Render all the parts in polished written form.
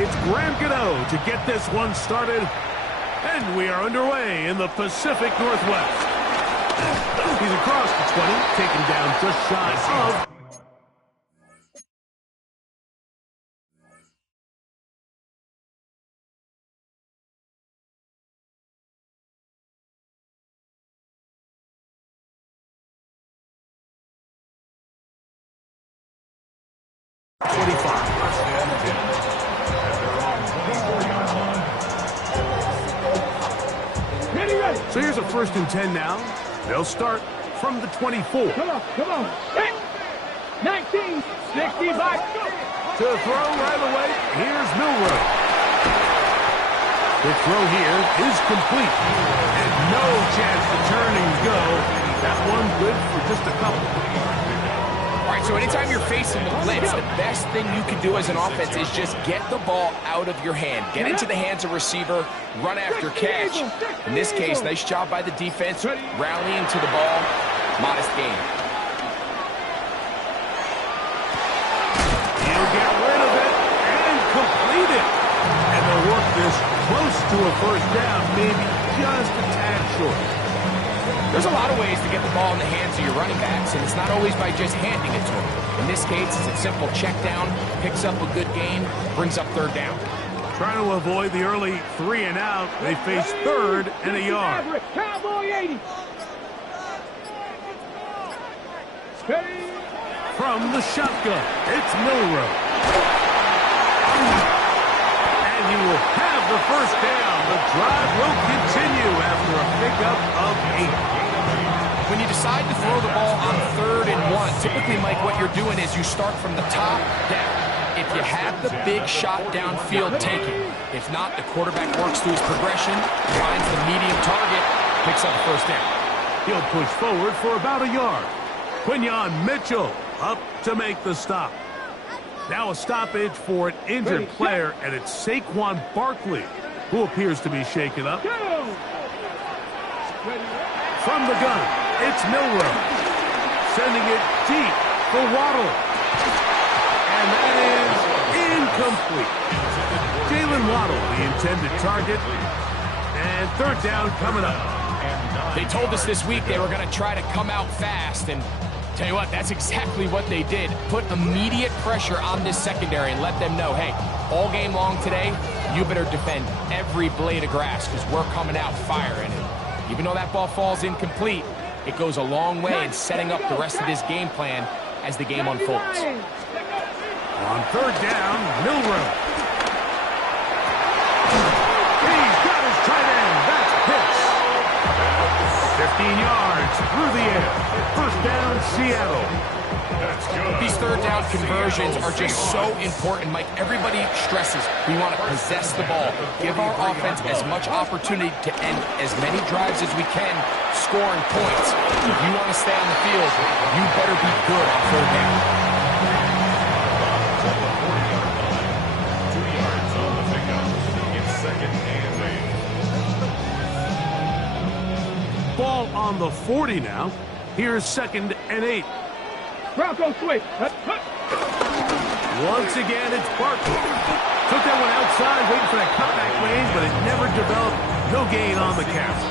it's Graham Gano to get this one started. And we are underway in the Pacific Northwest. He's across the 20, taken down just shy of... So here's a 1st and 10 now. They'll start from the 24. Come on. 19, 65. To throw right away, here's Milroe. The throw here is complete. And no chance to turn and go. That one good for just a couple. All right, so anytime you're facing the blitz, the best thing you can do as an offense is just get the ball out of your hand. Get into the hands of receiver, run after catch. In this case, nice job by the defense, rallying to the ball. Modest gain. He'll get rid of it and complete it. And they'll work this close to a 1st down, maybe just a tad short. There's a lot of ways to get the ball in the hands of your running backs, and it's not always by just handing it to them. In this case, it's a simple check down, picks up a good gain, brings up 3rd down. Trying to avoid the early 3 and out, they face 3rd and a yard. Cowboy 80. From the shotgun, it's Milroe. And he will have the 1st down. The drive will continue after a pickup of 8. When you decide to throw the ball on 3rd and 1, typically, Mike, what you're doing is you start from the top down. If you have the big shot downfield, take it. If not, the quarterback works through his progression, finds the medium target, picks up the 1st down. He'll push forward for about a yard. Quinyon Mitchell up to make the stop. Now a stoppage for an injured player, and it's Saquon Barkley, who appears to be shaken up. From the gun, it's Milroe. Sending it deep for Waddle. And that is incomplete. Jalen Waddle, the intended target. And 3rd down coming up. They told us this week they were going to try to come out fast, and tell you what, that's exactly what they did. Put immediate pressure on this secondary and let them know, hey, all game long today, you better defend every blade of grass because we're coming out firing. And even though that ball falls incomplete, it goes a long way in setting up the rest of this game plan as the game unfolds. On 3rd down, Milroe. He's got his tight end. That's Pitts. 15 yards through the air. 1st down, Seattle. These 3rd down conversions are just so important, Mike. Everybody stresses we want to possess the ball, give our offense as much opportunity to end as many drives as we can, scoring points. If you want to stay on the field, you better be good on 3rd down. 2 yards on the pickup. It's 2nd and 8. Ball on the 40 now. Here's 2nd and 8. Bronco switch. Once again, it's Barkley. Took that one outside, waiting for that cutback range, but it never developed. No gain on the catch.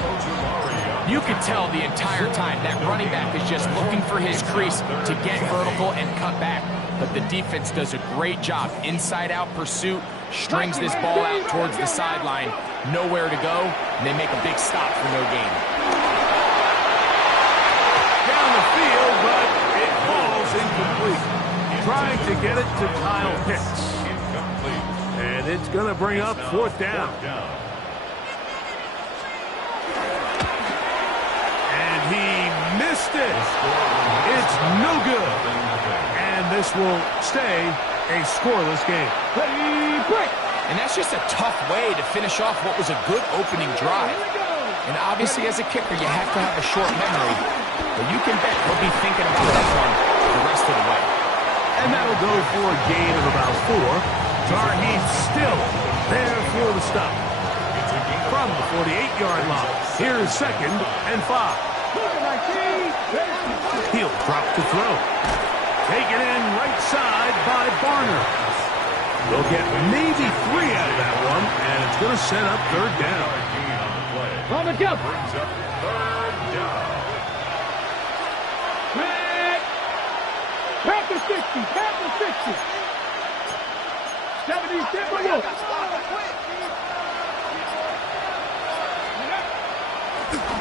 You could tell the entire time that running back is just looking for his crease to get vertical and cut back. But the defense does a great job. Inside-out pursuit, strings this ball out towards the sideline. Nowhere to go, and they make a big stop for no gain. Down the field, but it falls incomplete. Trying to get it to Kyle Pitts. And it's going to bring up 4th down. And he missed it. It's no good. And this will stay a scoreless game. And that's just a tough way to finish off what was a good opening drive. And obviously, as a kicker, you have to have a short memory. But you can bet he'll be thinking about that one the rest of the way. And that'll go for a gain of about 4. Tarheed still there for the stop. From the 48-yard line, here's 2nd and 5. He'll drop to throw. Taken in right side by Barner. They'll get maybe 3 set up third down. On the jump. Brings up third down. Panther 60. Panther 60. 77 Wolf.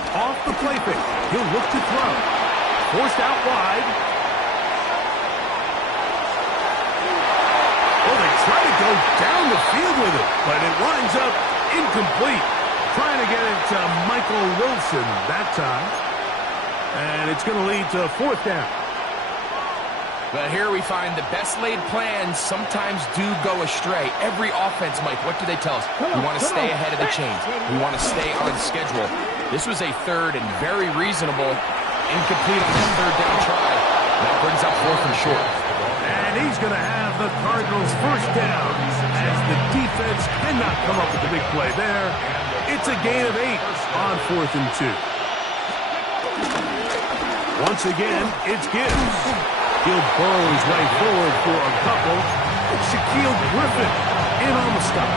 Off the play fake. He'll look to throw. Forced out wide. Oh, they try to go down the field with it, but it winds up incomplete. Trying to get it to Michael Wilson that time. And it's going to lead to fourth down. But here we find the best laid plans sometimes do go astray. Every offense, Mike, what do they tell us? We want to stay ahead of the chains. We want to stay on schedule. This was a third and very reasonable, incomplete on that third down try. That brings up fourth and short. And he's going to have the Cardinals first down as the defense cannot come up with the big play there. It's a gain of 8 on 4th and 2. Once again, it's Gibbs. He'll burrow his way forward for a couple. It's Shaquille Griffin in on the stop.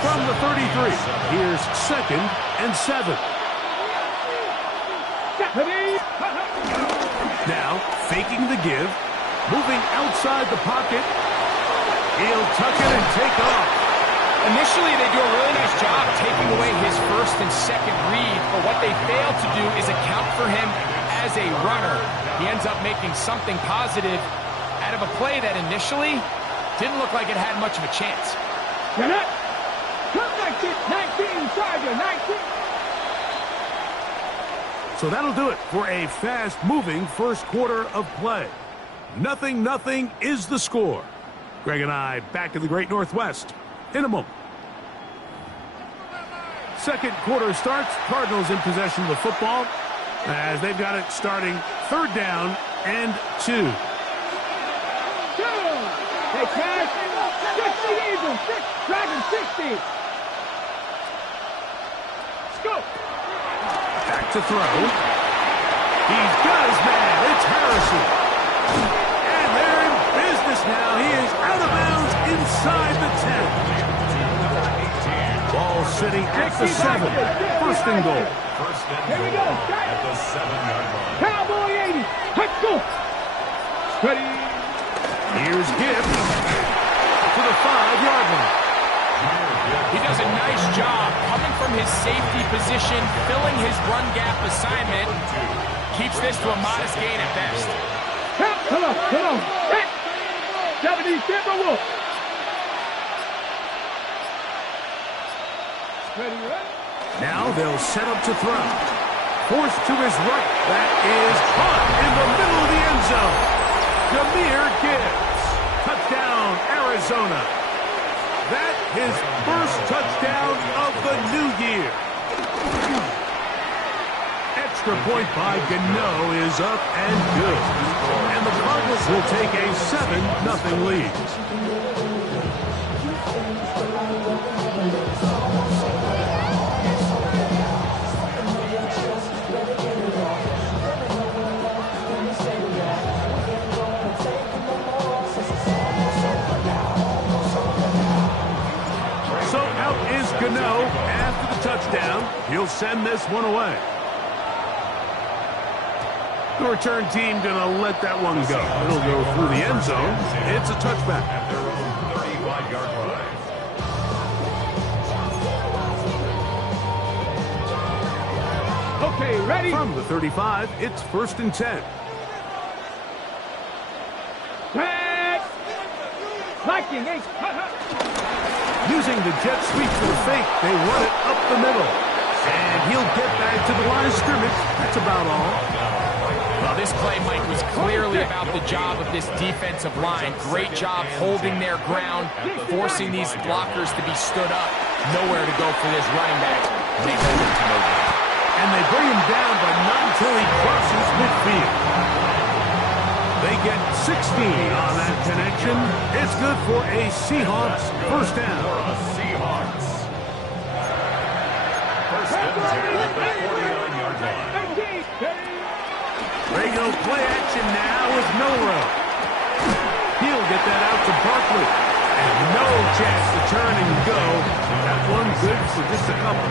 From the 33, here's 2nd and 7. Now, faking the give, moving outside the pocket. He'll tuck it and take off. Initially, they do a really nice job taking away his first and second read, but what they fail to do is account for him as a runner. He ends up making something positive out of a play that initially didn't look like it had much of a chance. You're not. Come 19, Charger, 19. So that'll do it for a fast-moving first quarter of play. 0-0 is the score. Greg and I back in the Great Northwest in a moment. Second quarter starts. Cardinals in possession of the football as they've got it starting 3rd down and 2. Hey, Cash. 60 Eagles. Dragon 60. Scope. Back to throw. He's got his man. It's Harrison. And they're in business now. He is out of bounds inside the 10. Ball sitting at the 7. 1st and goal. Here we go. At the 7-yard line. Cowboy 80. Let's go. Ready. Here's Gibbs to the 5-yard line. He does a nice job coming from his safety position, filling his run gap assignment. Keeps this to a modest gain at best. Come on. 70 Timberwolves. Ready. Now they'll set up to throw. Forced to his right. That is caught in the middle of the end zone. Jahmyr Gibbs. Touchdown, Arizona. That his first touchdown of the new year. Extra point by Gano is up and good. And the Cardinals will take a 7-0 lead. So out is Gano after the touchdown. He'll send this one away. The return team going to let that one go. It'll go through the end zone. It's a touchback. At their own 35-yard line. Okay, ready. From the 35, it's 1st and 10. Viking 8. Using the jet sweep for the fake, they run it up the middle. And he'll get back to the line of scrimmage. That's about all. Well, this play, Mike, was clearly about the job of this defensive line. Great job holding their ground, forcing these blockers to be stood up. Nowhere to go for this running back. They hold him to no gain. And they bring him down, but not until he crosses midfield. They get 16 on that connection. It's good for a Seahawks first down. For a Seahawks. 1st and 10 at the 49-yard line. Regular play action now with Milroe. He'll get that out to Barkley. And no chance to turn and go. That one good for just a couple.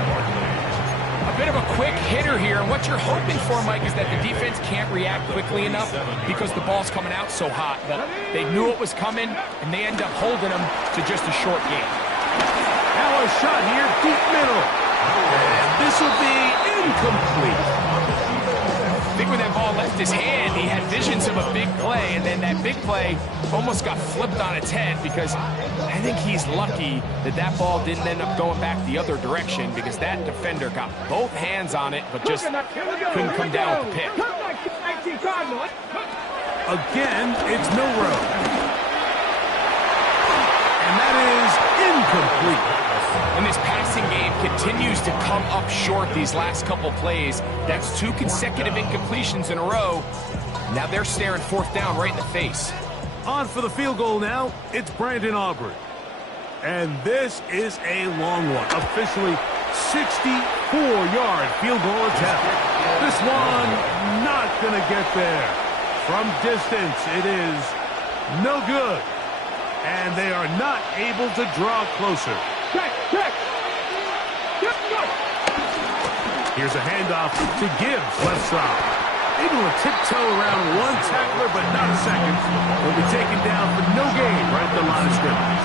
A bit of a quick hitter here, and what you're hoping for, Mike, is that the defense can't react quickly enough because the ball's coming out so hot. But they knew it was coming, and they end up holding them to just a short game. Now a shot here, deep middle. And this will be incomplete. I think when that ball left his hand, he had visions of a big play, and then that big play almost got flipped on its head because I think he's lucky that that ball didn't end up going back the other direction because that defender got both hands on it but just couldn't come down with the pick. Again, it's Milroe. And that is incomplete. And this passing game continues to come up short these last couple plays. That's 2 consecutive incompletions in a row. Now they're staring 4th down right in the face. On for the field goal now, it's Brandon Aubrey. And this is a long one. Officially 64-yard field goal attempt. This one not going to get there. From distance, it is no good. And they are not able to draw closer. Here's a handoff to Gibbs, left side. Able to tiptoe around one tackler, but not a second. Will be taken down for no gain right at the line of scrimmage.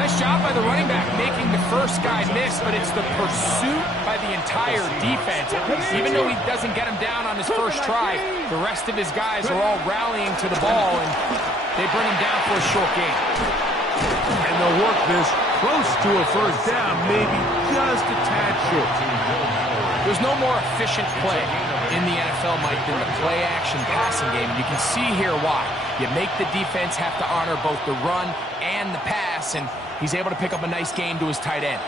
Nice job by the running back making the first guy miss, but it's the pursuit by the entire defense. Even though he doesn't get him down on his first try, the rest of his guys are all rallying to the ball, and they bring him down for a short gain. And they'll work this close to a first down, maybe just a tad short. There's no more efficient play in the NFL, Mike, than the play-action passing game. You can see here why. You make the defense have to honor both the run and the pass, and he's able to pick up a nice gain to his tight end.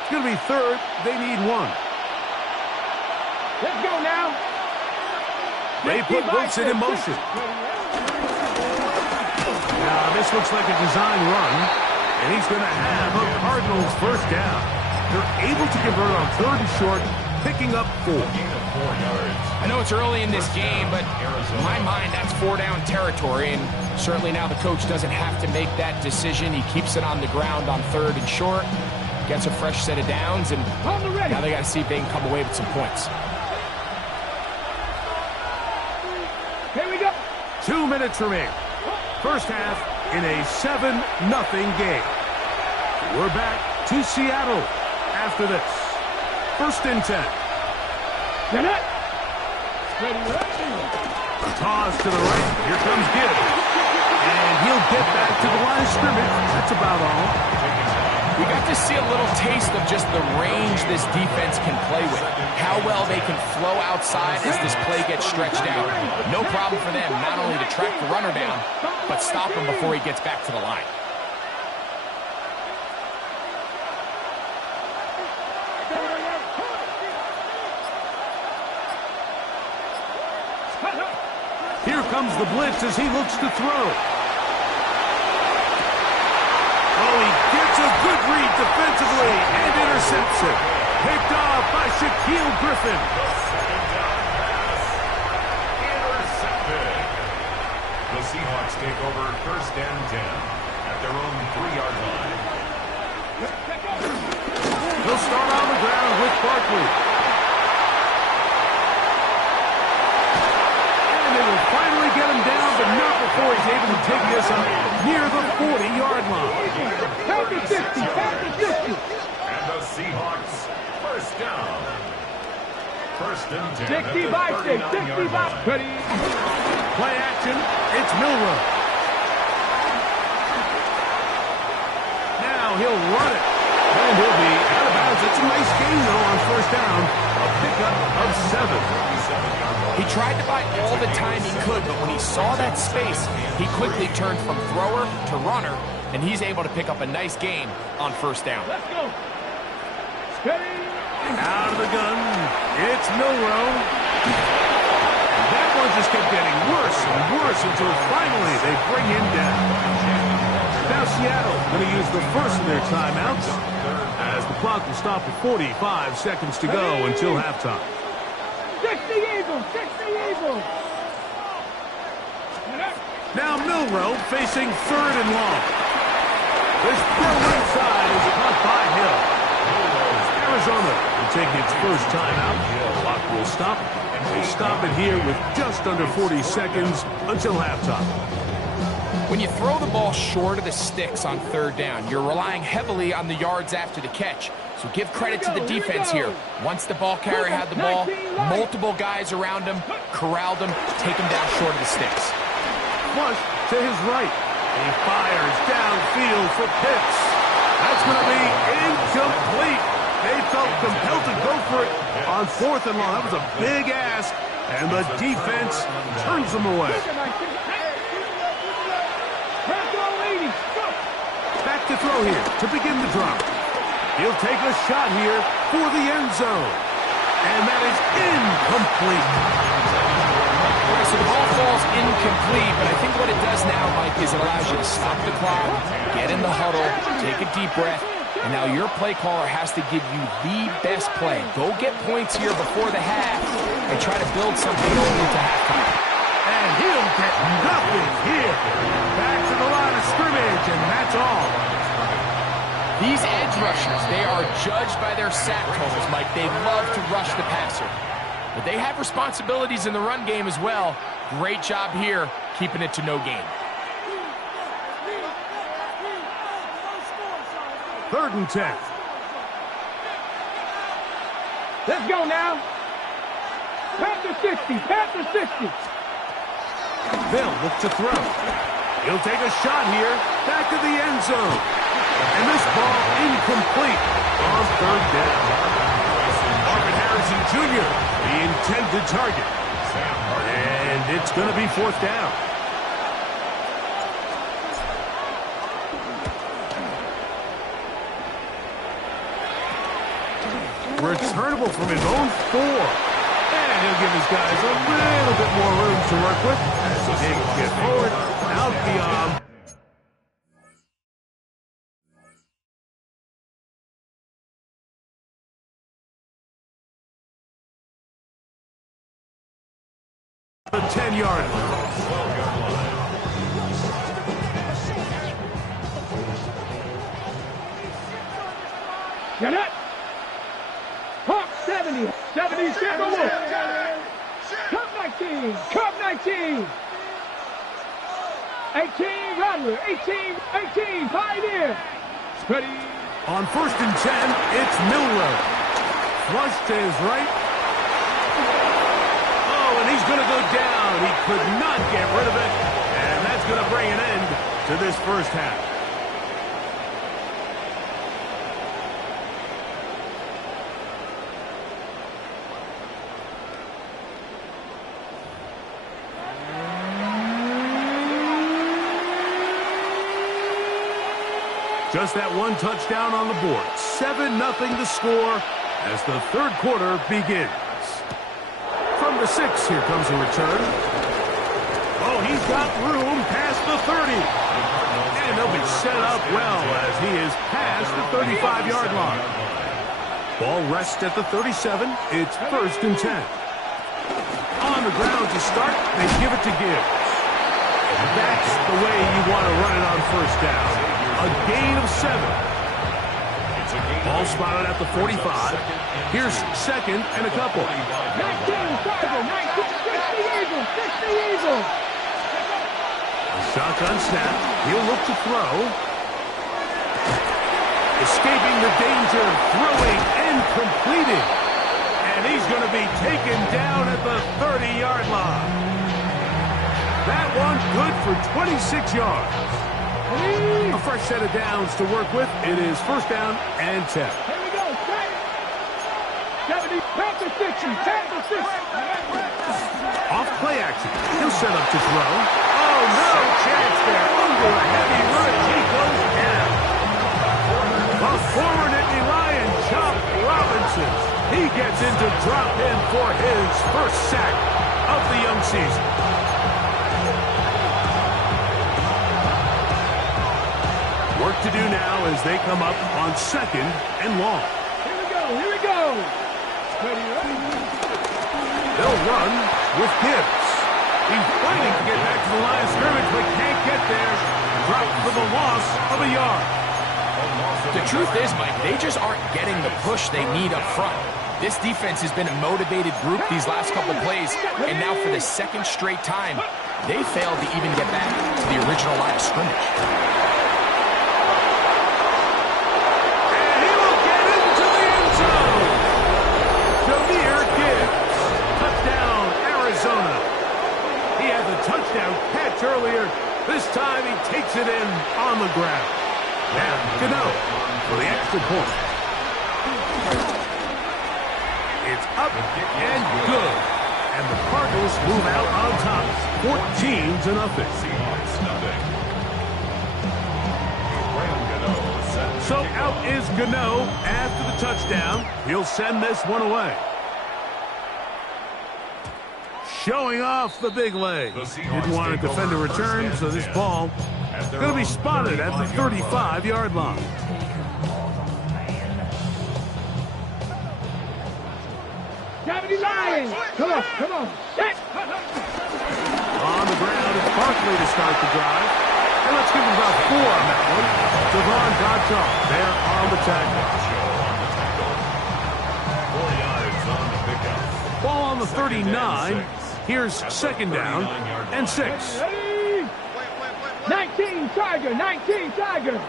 It's going to be 3rd. They need 1. Let's go now. They put Wilson in motion. Now, this looks like a design run, and he's going to have a Cardinals first down. They're able to convert on 3rd and short, picking up 4. I know it's early in this game, but in my mind, that's 4-down territory, and certainly now the coach doesn't have to make that decision. He keeps it on the ground on 3rd and short, gets a fresh set of downs, and now they got to see if they can come away with some points. Here we go. 2 minutes remain. First half in a 7-0 game. We're back to Seattle after this. 1st and 10. A toss to the right. Here comes Gibbs. And he'll get back to the line of scrimmage. That's about all. We got to see a little taste of just the range this defense can play with. How well they can flow outside as this play gets stretched out. No problem for them not only to track the runner down, but stop him before he gets back to the line. Here comes the blitz as he looks to throw. Oh, he gets a good read defensively and intercepts it. Picked off by Shaquille Griffin. Intercepted. The Seahawks take over 1st and 10 at their own 3-yard line. He'll start on the ground with Barkley. And they will finally get him down, but not before he's able to take this up near the 40-yard line. Count to 50. Count to 50. And the Seahawks first down. 1st and 10 at 60 by 6. 60 by 30. Play action. It's Milroe. Now he'll run it. And he'll be out of bounds. It's a nice gain, though, on 1st down. A pickup of 7. He tried to buy all the time he could, but when he saw that space, he quickly turned from thrower to runner, and he's able to pick up a nice gain on 1st down. Let's go. Steady. Out of the gun. It's Milroe. And that one just kept getting worse and worse until finally they bring him down. Now Seattle going to use the first of their timeouts as the clock will stop at 45 seconds to go until halftime. 60 Eagles. 60 Eagles. Now Milroe facing 3rd and long. This throw inside is caught by Hill. Arizona will take its first timeout. The clock will stop. They stop it here with just under 40 seconds until halftime. When you throw the ball short of the sticks on 3rd down, you're relying heavily on the yards after the catch. So give credit to the defense here. Once the ball carrier had the ball, multiple guys around him, corralled him, take him down short of the sticks. Flush to his right. He fires downfield for Pitts. That's going to be incomplete. They felt compelled to go for it on 4th and long. That was a big ask, and the defense turns them away. Back to throw here to begin the drive. He'll take a shot here for the end zone. And that is incomplete. So the ball falls incomplete, but I think what it does now, Mike, is it allows you to stop the clock, get in the huddle, take a deep breath, and now your play caller has to give you the best play. Go get points here before the half and try to build something going into halftime. And he'll get nothing here. Back to the line of scrimmage, and that's all. These edge rushers, they are judged by their sack totals, Mike. They love to rush the passer. But they have responsibilities in the run game as well. Great job here, keeping it to no gain. 3rd and 10. Let's go now. Panther 60, Panther 60. They'll look to throw. He'll take a shot here, back to the end zone. And this ball incomplete on 3rd down. Marvin Harrison Jr., the intended target. And it's going to be 4th down. Returnable from his own 4. And he'll give his guys a little bit more room to work with as they get forward, out beyond. The 10-yard line. Get it. Hawk 70. 70, Sample Wolf. Cup 19. Cup 19. 18, Rattler. 18, Pioneer. Ready. On 1st and 10, it's Milroe. Flush to his right. Oh, and he's going to go down. He could not get rid of it. And that's going to bring an end to this first half. Just that one touchdown on the board. 7-0 the score as the 3rd quarter begins. From the 6, here comes a return. Oh, he's got room past the 30. And they'll be set up well as he is past the 35-yard line. Ball rests at the 37. It's 1st and 10. On the ground to start, they give it to Gibbs. That's the way you want to run it on 1st down. A gain of 7. Ball spotted at the 45. Here's 2nd and a couple. 19, Tiger, 19, 60 Eagles. Shotgun snap. He'll look to throw. Escaping the danger, throwing and completing. And he's going to be taken down at the 30-yard line. That one good for 26 yards. A fresh set of downs to work with. It is 1st down and 10. Here we go, 70, Panther 60, Panther 60. Off play action. He'll set up to throw. Oh, no chance there. Under a heavy rush, he goes down. A former Nittany Lion, Chop Robinson. He gets into drop in for his first sack of the young season. Work to do now as they come up on 2nd and long. Here we go. Ready. They'll run with Gibbs. He's fighting to get back to the line of scrimmage, but can't get there. Dropped for the loss of a yard. The truth is, Mike, they just aren't getting the push they need up front. This defense has been a motivated group these last couple plays, and now for the second straight time, they failed to even get back to the original line of scrimmage. And he will get into the end zone. Jahmyr Gibbs. Touchdown, Arizona. He had the touchdown catch earlier. This time he takes it in on the ground. Now, Gano for the extra point. It's up and good. And the Cardinals move out on top, 14-0. So out is Gano after the touchdown. He'll send this one away. Showing off the big leg. Didn't want to defend a return, so this ball is going to be spotted at the 35-yard line. Come on, come on. On the ground, it's Barkley to start the drive. And let's give him about 4 on that one. Devon Godchaux there on the tackle. 4 yards on the pickup. Ball on the 39. Here's second down and 6. 19 Tiger, 19 Tiger.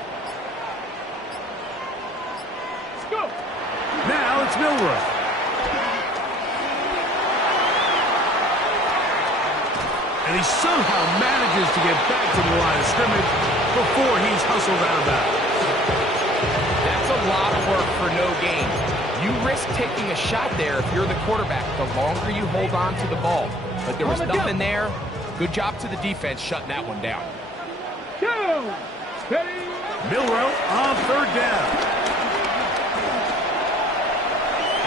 Let's go. Now it's Milroe. And he somehow manages to get back to the line of scrimmage before he's hustled out of bounds. That's a lot of work for no gain. You risk taking a shot there if you're the quarterback the longer you hold on to the ball. But there was nothing there. Good job to the defense shutting that one down. Go. Steady. Milroe on third down.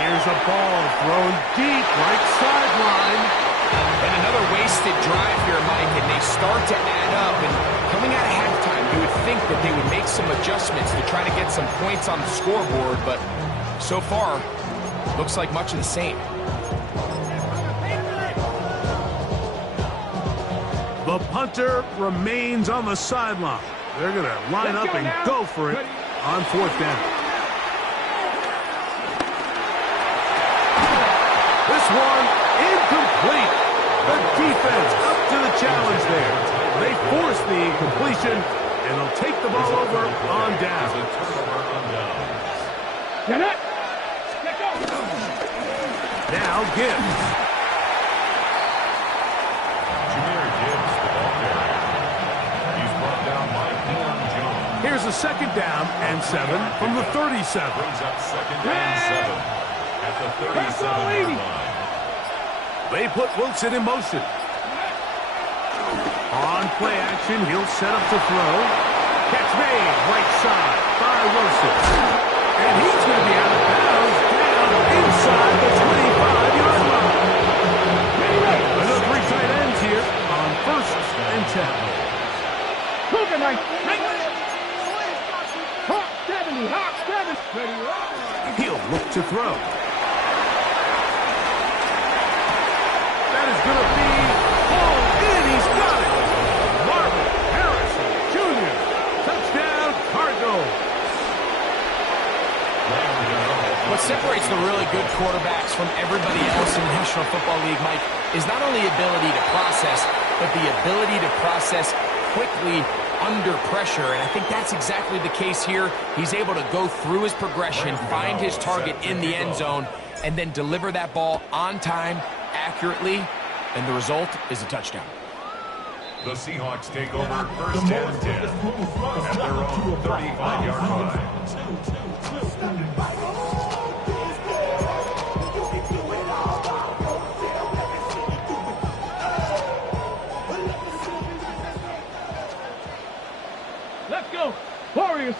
Here's a ball thrown deep right sideline. And another wasted drive here, Mike, and they start to add up. And coming out of halftime, you would think that they would make some adjustments to try to get some points on the scoreboard, but so far, looks like much of the same. The punter remains on the sideline. They're going to line up and go for it on fourth down. This one incomplete. The defense up to the challenge there. They force the incompletion, and they'll take the ball over on down. Get it. Now Gibbs. Jahmyr Gibbs, the ball carrier. He's brought down by Deion Jones. Here's a second down and 7 from the 37. Brings up second and 7 at the 37-yard line. They put Wilson in motion. On play action, he'll set up to throw. Catch made, right side by Wilson. And he's going to be out of bounds down inside the 25-yard line. Another 3 tight ends here on first and 10. Cougar night. Hawk 70, Hawk 70. He'll look to throw. That is going to be hauled in. He's got it. Marvin Harrison Jr. Touchdown, Cardinals. What separates the really good quarterbacks from everybody else in the National Football League, Mike, is not only ability to process, but the ability to process quickly under pressure. And I think that's exactly the case here. He's able to go through his progression, find his target in the end zone, and then deliver that ball on time, accurately, and the result is a touchdown. The Seahawks take over first and 10 at their own 35-yard line. Let's go. Warriors.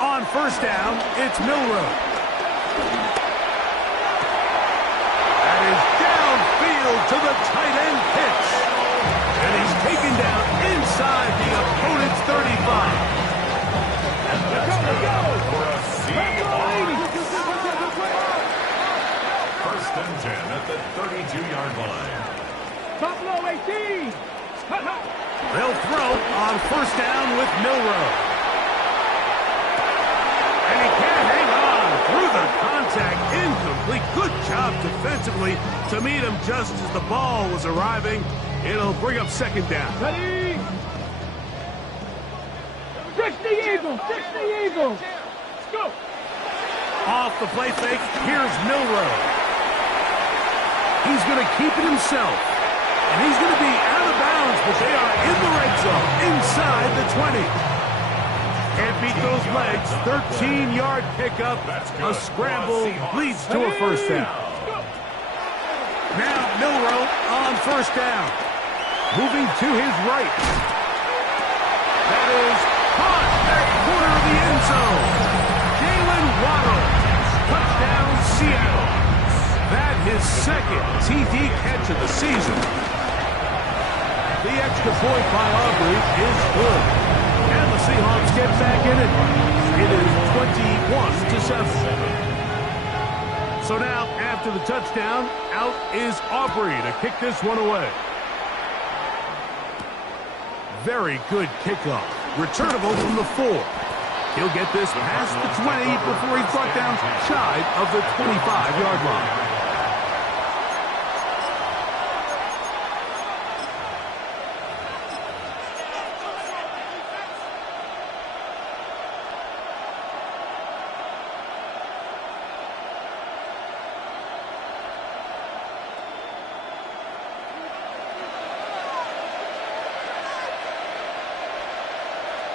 On first down, it's Milroe. That is downfield to the tight end pitch. And he's taken down inside the opponent's 35. And that's good for a Seahawks. First and 10 at the 32-yard line. Top low 18. They'll throw on first down with Milroe. And he can't hang on through the contact. Incomplete. Good job defensively to meet him just as the ball was arriving. It'll bring up second down. Ready? 60 Eagles. 60 Eagles. Let's go. Off the play fake, here's Milroe. He's going to keep it himself. And he's going to be out of bounds, but they are in the red zone, inside the 20. Can't beat those legs. 13-yard pickup. A scramble leads to a first down. Now Milroe on first down. Moving to his right. That is caught at corner of the end zone. Jalen Waddle. Touchdown, Seattle. That his second TD catch of the season. The extra point by Aubrey is good. And the Seahawks get back in it. It is 21-7. So now, after the touchdown, out is Aubrey to kick this one away. Very good kickoff. Returnable from the 4. He'll get this past the 20 before he's brought down shy of the 25-yard line.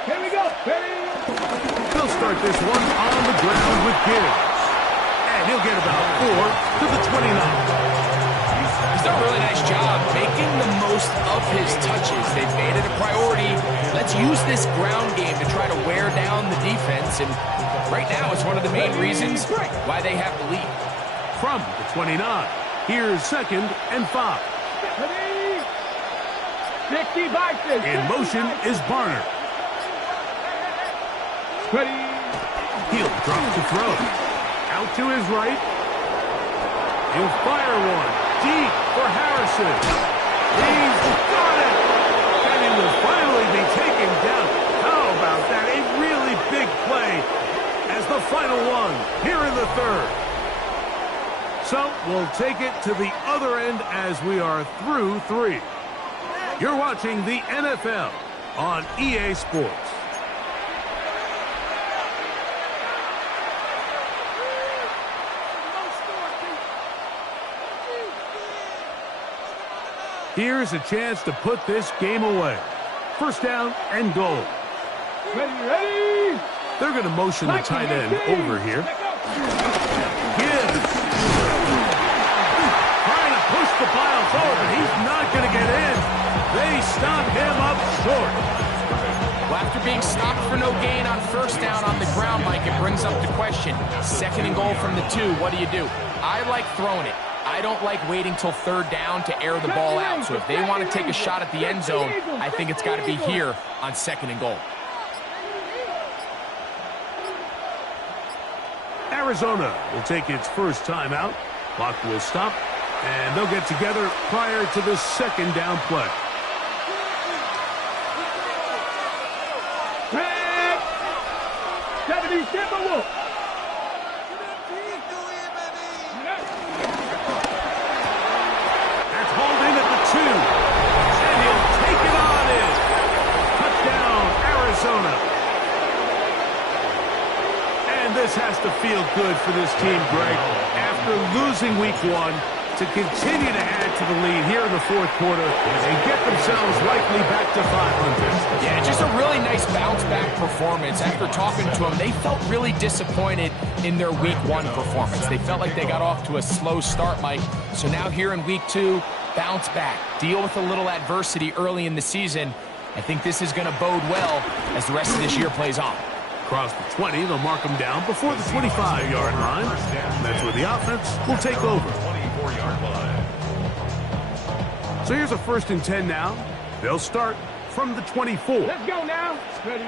Here we go. They'll start this one on the ground with Gibbs. And he'll get about 4 to the 29. He's done a really nice job making the most of his touches. They've made it a priority. Let's use this ground game to try to wear down the defense. And right now, it's one of the main reasons why they have the lead. From the 29, here's 2nd and 5. 60 Bison. In motion is Barner. Ready? He'll drop to throw. Out to his right. He'll fire one. Deep for Harrison. He's got it. And he will finally be taken down. How about that? A really big play as the final one here in the 3rd. So we'll take it to the other end as we are through 3. You're watching the NFL on EA Sports. Here's a chance to put this game away. First down and goal. Ready? They're going to motion the tight end over here. Gibbs. Trying to push the pile forward. He's not going to get in. They stop him up short. Well, after being stopped for no gain on first down on the ground, Mike, it brings up the question. 2nd and goal from the 2. What do you do? I like throwing it. I don't like waiting till 3rd down to air the ball out. So if they want to take a shot at the end zone, I think it's got to be here on 2nd and goal. Arizona will take its first timeout. Clock will stop, and they'll get together prior to the 2nd down play. Red. 70 Timberwolves. Holding at the 2. And he'll take it on in. Touchdown, Arizona. And this has to feel good for this team, Greg. After losing week 1, to continue to add to the lead here in the 4th quarter and get themselves likely back to 500. Yeah, just a really nice bounce-back performance. After talking to them, they felt really disappointed in their week 1 performance. They felt like they got off to a slow start, Mike. So now here in week 2, bounce back, deal with a little adversity early in the season. I think this is going to bode well as the rest of this year plays on. Across the 20, they'll mark them down before the 25-yard line. That's where the offense will take over. So here's a 1st and 10 now. They'll start from the 24. Let's go now. Ready?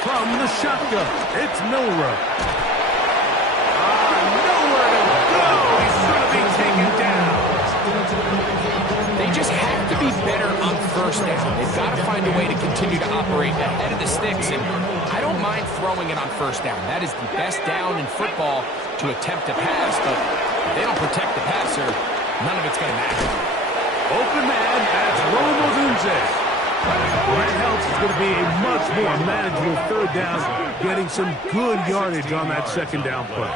From the shotgun, it's Milroe. Nowhere to go. He's going to be taken down. They just have first down. They've got to find a way to continue to operate ahead of the sticks, and I don't mind throwing it on first down. That is the best down in football to attempt to pass, but if they don't protect the passer, none of it's going to matter. Open man, that's Rome Odunze. Well, that helps. It's going to be a much more manageable third down, getting some good yardage on that second down play.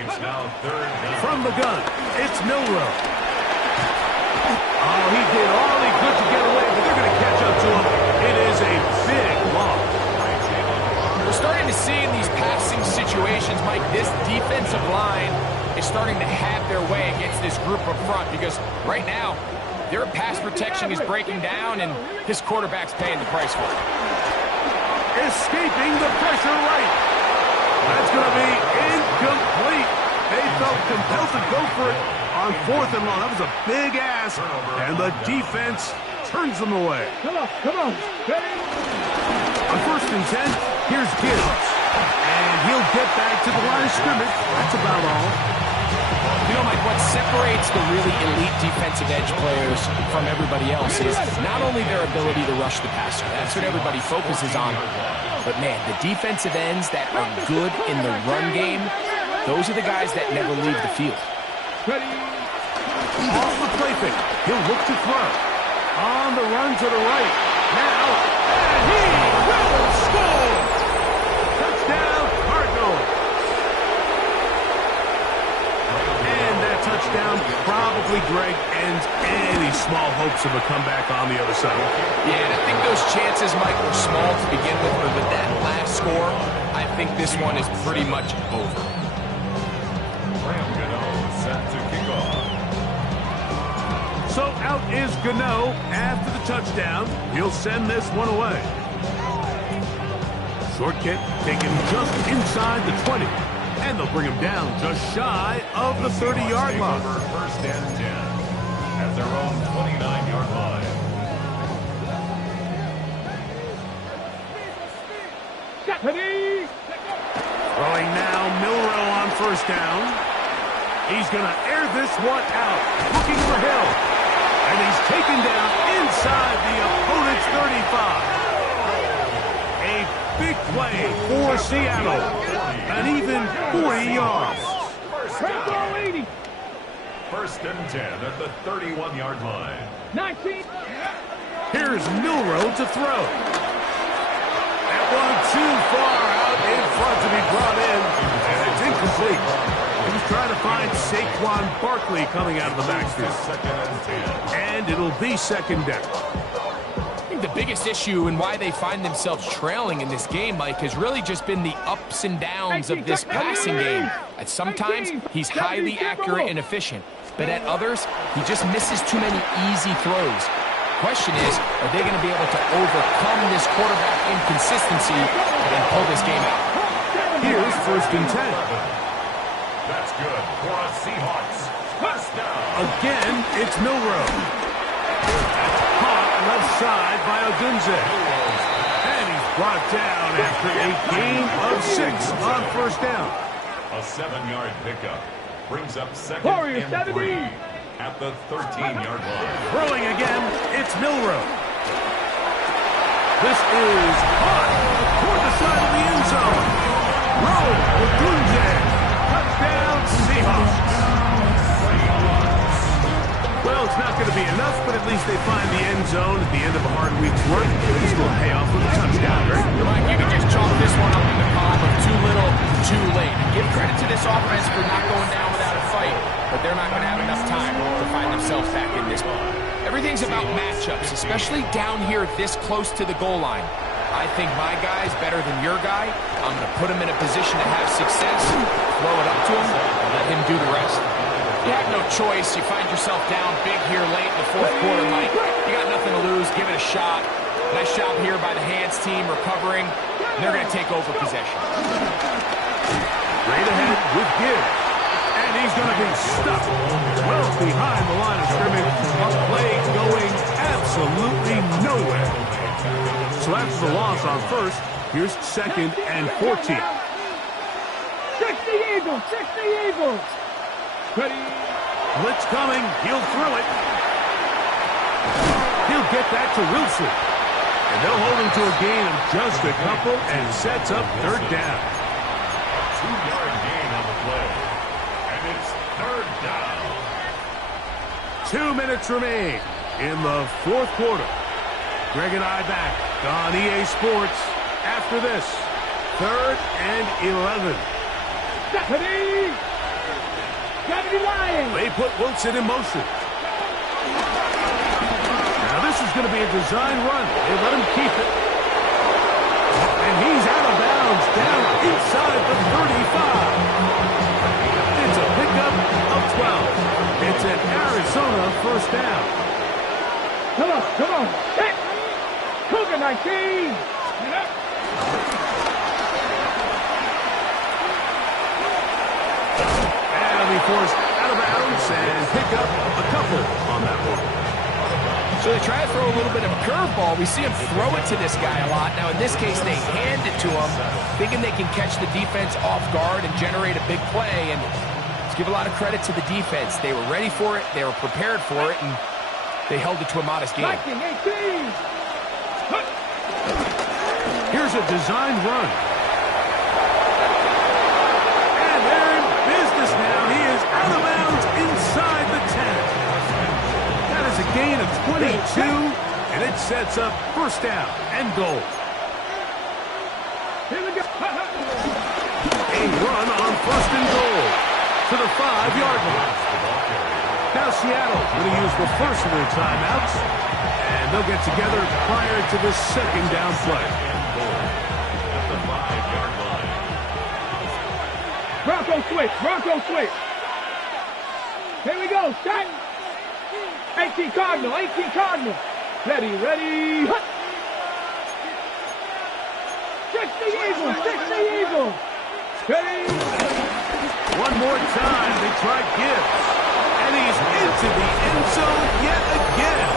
It's now third down. From the gun, it's Milroe. Oh, he did all he could to get away, but they're going to catch up to him. It is a big loss. We're starting to see in these passing situations, Mike, this defensive line is starting to have their way against this group up front because right now, their pass protection is breaking down, and his quarterback's paying the price for it. Escaping the pressure right. That's going to be incomplete. They felt compelled to go for it on 4th and long. That was a big ask, and the defense turns them away. Come on. Ready? On 1st and 10, here's Gibbs. And he'll get back to the line of scrimmage. That's about all. You know, Mike, what separates the really elite defensive edge players from everybody else is not only their ability to rush the passer. That's what everybody focuses on. But, man, the defensive ends that are good in the run game, those are the guys that never leave the field. Ready? Off the play fake. He'll look to throw. On the run to the right. Now, and he will score! Touchdown, Cardinals! And that touchdown probably, Greg, ends any small hopes of a comeback on the other side. Yeah, and I think those chances, Mike, were small to begin with, but with that last score, I think this one is pretty much over. Graham Gano set to kick off. So out is Gano after the touchdown. He'll send this one away. Short kick taken just inside the 20. And they'll bring him down just shy of the 30-yard line. Over 1st and 10 at their own 29-yard line. Ready? Throwing now, Milroe on 1st down. He's going to air this one out, looking for Hill. And he's taken down inside the opponent's 35. A big play for Seattle. An even 40 yards. Take ball 80. 1st and 10 at the 31-yard line. 19. Here's Milroe to throw. That one too far out in front to be brought in. And it's incomplete. He was trying to find Saquon Barkley coming out of the backfield. 2nd and 10. And it'll be 2nd down. I think the biggest issue and why they find themselves trailing in this game, Mike, has really just been the ups and downs of this passing game. At sometimes, he's highly accurate and efficient, but at others, he just misses too many easy throws. Question is, are they going to be able to overcome this quarterback inconsistency and pull this game out? Here's 1st and 10. That's good for a Seahawks. First down. Again, it's Milroe. Caught left side by Odunze. And he's brought down after a gain of 6 on 1st down. A 7-yard pickup brings up 2nd Warriors, and 3 70. at the 13-yard line. Throwing again, it's Milroe. This is hot toward the side of the end zone. Rome Odunze. Touchdown, Seahawks. Well, it's not going to be enough, but at least they find the end zone at the end of a hard week's work. It's going to pay off with a touchdown, right? Mike, you can just chalk this one up in the column of too little, too late. Give credit to this offense for not going down without a fight, but they're not going to have enough time to find themselves back in this one. Everything's about matchups, especially down here this close to the goal line. I think my guy's better than your guy. I'm going to put him in a position to have success, throw it up to him, and let him do the rest. You have no choice. You find yourself down big here late in the 4th quarter, Mike. You got nothing to lose. Give it a shot. Nice job here by the hands team recovering. They're going to take over possession. Right ahead with Gibbs. And he's going to be stuck well behind the line of scrimmage. A play going absolutely nowhere. So after the loss on 1st, here's 2nd and 14. 60 Eagles. 60 Eagles. Ready? Blitz coming. He'll throw it. He He'll get that to Wilson. And they'll hold him to a gain of just a couple and sets up third down. 2-yard gain on the play. And it's third down. 2 minutes remain in the fourth quarter. Greg and I back on EA Sports after this. 3rd and 11. Deputy! Deputy Lions! They put Wilson in motion. Now this is going to be a design run. They let him keep it. And he's out of bounds down inside the 35. It's a pickup of 12. It's an Arizona first down. Come on. Hit! Cougar 19! And he forced out of bounds and pick up a couple on that one. So they try to throw a little bit of a curveball. We see him throw it to this guy a lot. Now, in this case, they hand it to him, thinking they can catch the defense off guard and generate a big play. And let's give a lot of credit to the defense. They were ready for it. They were prepared for it. And they held it to a modest gain. Here's a designed run. And they're in business now. He is out of bounds inside the 10. That is a gain of 22, and it sets up first down and goal. Here we go. A run on first and goal to the 5-yard line. Now Seattle going to use the first of their timeouts, and they'll get together prior to the second down play. At the 5-yard line. Bronco switch. Here we go. Set. 18 Cardinal. Ready. Hut. 60 Eagles. Ready. One more time, they try Gibbs. And he's into the end zone yet again.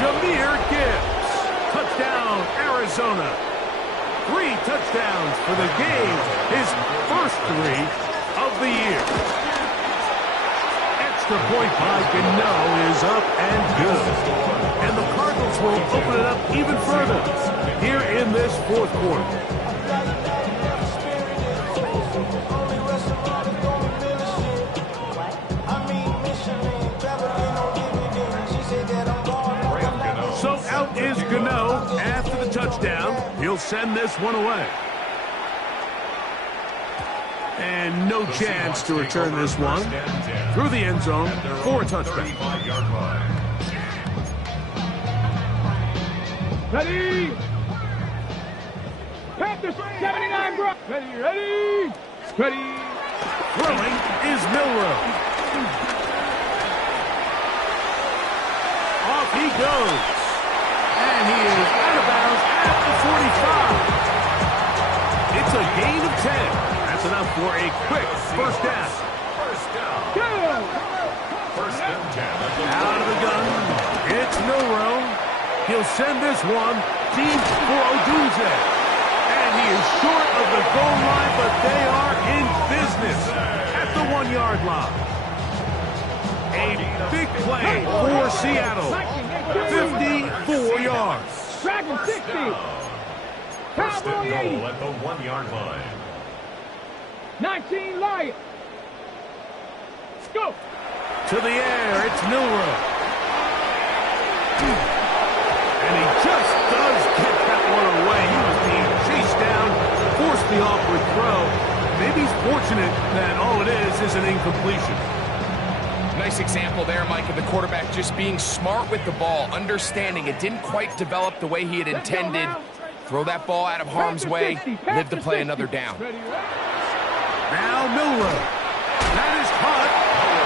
Jahmyr Gibbs. Touchdown, Arizona. 3 touchdowns for the game. His first 3 of the year. Extra point by Gano is up and good. And the Cardinals will open it up even further here in this fourth quarter. So out is Gano after the touchdown. He'll send this one away. And no chance to return this one through the end zone for a touchdown. Ready. Panthers 79, bro. Ready. Throwing is Milroe. Off he goes. And he is out of bounds at the 45. It's a gain of 10. That's enough for a quick first down. First and 10. Out of the gun. It's Milroe. He'll send this one deep for Odunze. And he is short of the goal line, but they are in business at the 1-yard line. A big play for Seattle. 54 yards. Dragon 60. First Cowboy and 80. goal at the 1-yard line. 19 Lions. Go. To the air, it's Milroe. And he just does get that one away. He was being chased down, forced the awkward throw. Maybe he's fortunate that all it is an incompletion. Nice example there, Mike, of the quarterback just being smart with the ball, understanding it didn't quite develop the way he had intended. Throw that ball out of harm's way, live to play another down. Now Milroe. That is caught.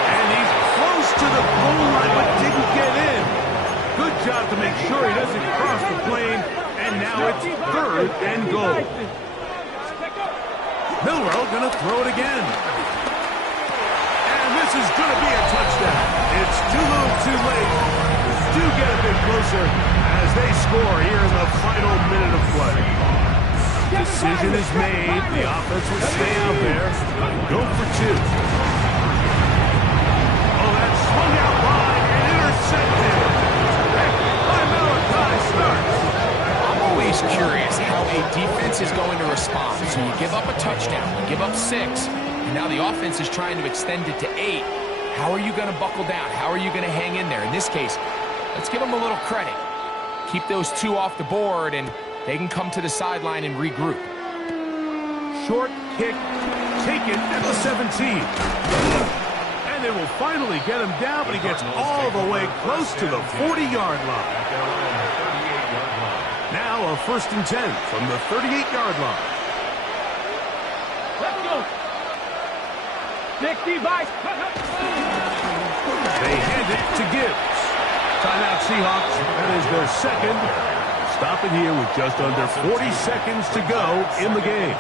And he's close to the goal line, but didn't get in. Good job to make sure he doesn't cross the plane. And now it's third and goal. Milroe going to throw it again. And this is going to be a touchdown. It's too little too late. Do get a bit closer as they score here in the final minute of play. Decision is made. The offense will stay out there. Go for 2. Oh, that's swung out wide and intercepted. By is how a defense is going to respond. So you give up a touchdown, you give up 6, and now the offense is trying to extend it to 8. How are you going to buckle down? How are you going to hang in there? In this case, let's give them a little credit. Keep those 2 off the board, and they can come to the sideline and regroup. Short kick taken at the 17. And they will finally get him down, but he gets all the way close to the 40-yard line. Now a 1st and 10 from the 38-yard line. Let's go. 60 by. They hand it to Gibbs. Timeout Seahawks. That is their second. Stopping here with just under 40 seconds to go in the game.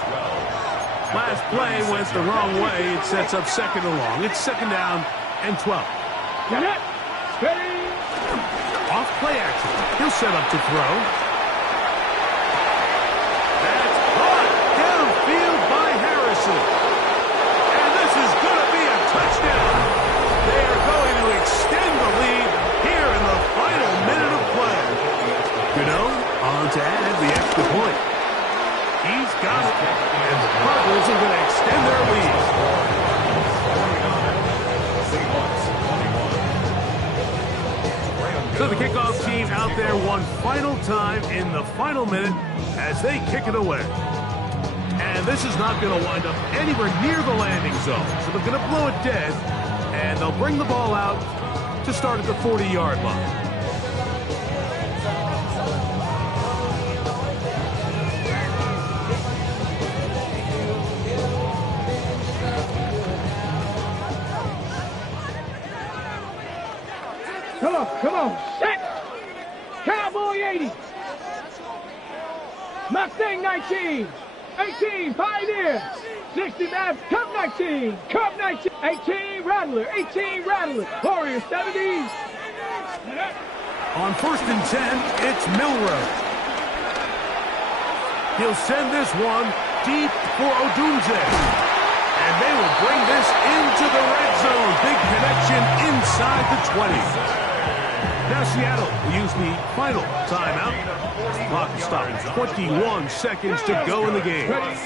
Last play went the wrong way. It sets up 2nd and long. It's 2nd down and 12. Get it. Steady. Off play action. He'll set up to throw. That's caught downfield by Harrison. And this is going to be a touchdown. They are going to extend the lead here in the final minute of play. Gano on to add the extra point. He's got it. And the Cardinals are going to extend their lead. So the kickoff team out there one final time in the final minute as they kick it away. And this is not going to wind up anywhere near the landing zone. So they're going to blow it dead, and they'll bring the ball out to start at the 40-yard line. Come on, set! Cowboy 80! Mustang 19! 18, Pioneer! 60 Mav, Cub 19! Cub 19! 18, Rattler! 18, Rattler! Warrior 70! On 1st and 10, it's Milroe. He'll send this one deep for Odunze. And they will bring this into the red zone. Big connection inside the 20. Now Seattle will use the final timeout. Clock is stopped. 21 seconds to go in the game. That's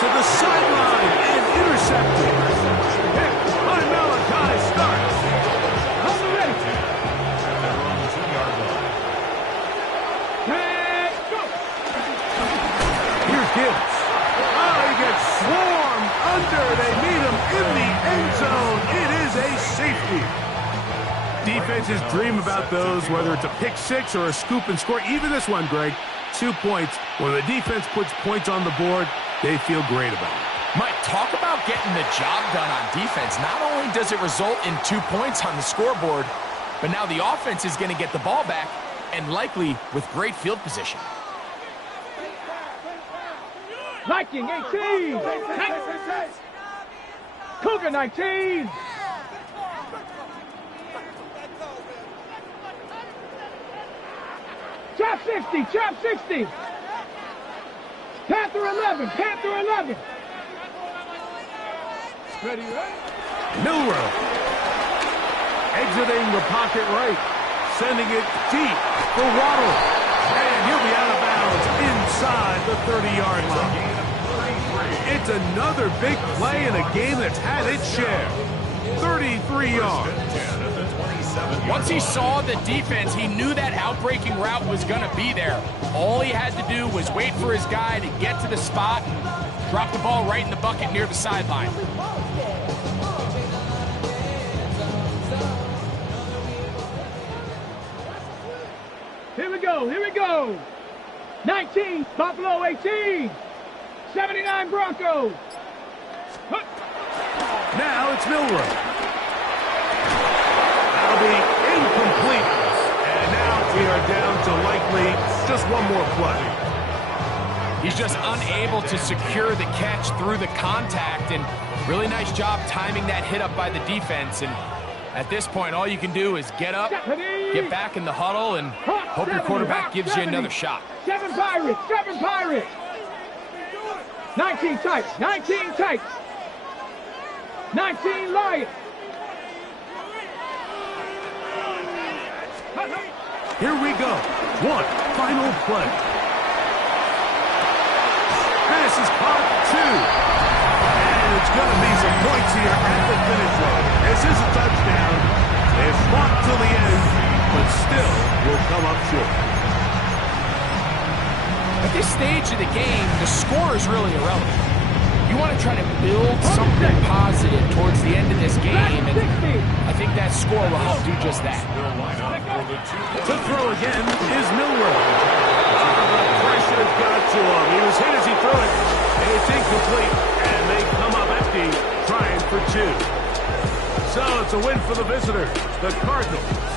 to the sideline and intercepted. Hit by Malachi Starks. Here's Gibbs. Oh, he gets swarmed under. They meet him in the end zone. It is a safety. Defenses dream about those, whether it's a pick 6 or a scoop and score. Even this one, Greg, 2 points. When the defense puts points on the board, they feel great about it. Mike, talk about getting the job done on defense. Not only does it result in 2 points on the scoreboard, but now the offense is going to get the ball back, and likely with great field position. Viking 18! Cougar 19! Trap 60! Trap 60! Panther 11! Panther 11! Ready, right? Milroe exiting the pocket right, sending it deep for Waddle. And he'll be out of bounds inside the 30-yard line. It's another big play in a game that's had its share. 33 yards. Once he saw the defense, he knew that outbreaking route was going to be there. All he had to do was wait for his guy to get to the spot and drop the ball right in the bucket near the sideline. Here we go, here we go. 19, Buffalo 18. 79 Broncos. Now it's Milroe. That'll be incomplete. And now we are down to likely just one more play. He's just unable to secure the catch through the contact, and really nice job timing that hit up by the defense. And at this point, all you can do is get up, get back in the huddle, and hope your quarterback gives you another shot. 7 Pirates, 7 Pirates. 19 tight, 19 tight. 19 Lions. Here we go. One final play. Pass is caught. 2. And it's going to be some points here at the finish line. This is a touchdown. They fought till the end, but still will come up short. At this stage of the game, the score is really irrelevant. You want to try to build something positive towards the end of this game, and I think that score will help do just that. To throw again is Milroe. The pressure got to him. He was hit as he threw it. It's incomplete, and they come up empty, trying for 2. So it's a win for the visitors, the Cardinals.